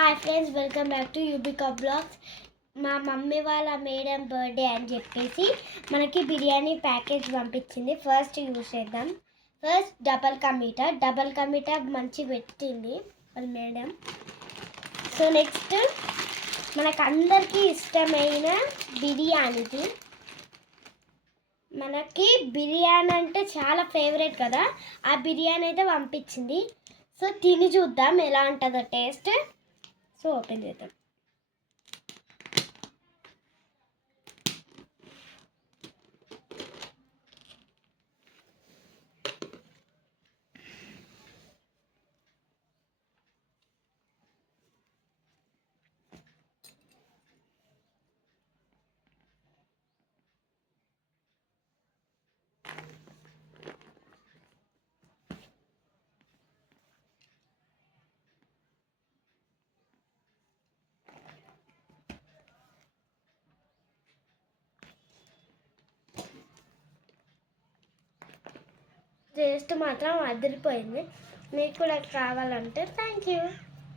Hi friends, welcome back to Yubika blogs. మా mummy వాళ్ళ madam birthday అని చెప్పేసి మనకి బిర్యానీ ప్యాకేజ్ పంపించింది. ఫస్ట్ యూస్ చేద్దాం. ఫస్ట్ డబల్ కమీటా మంచి పెట్టింది వాళ్ళ మేడం. సో నెక్స్ట్ మనకు అందరికీ ఇష్టమైన బిర్యానీకి, మనకి బిర్యానీ అంటే చాలా ఫేవరెట్ కదా, ఆ బిర్యానీ అయితే పంపించింది. సో తిని చూద్దాం ఎలా ఉంటుందో టేస్ట్. సో ఓపెన్ చేద్దాం. టేస్ట్ మాత్రం అదిరిపోయింది. మీకు కూడా కావాలంటే థ్యాంక్ యూ.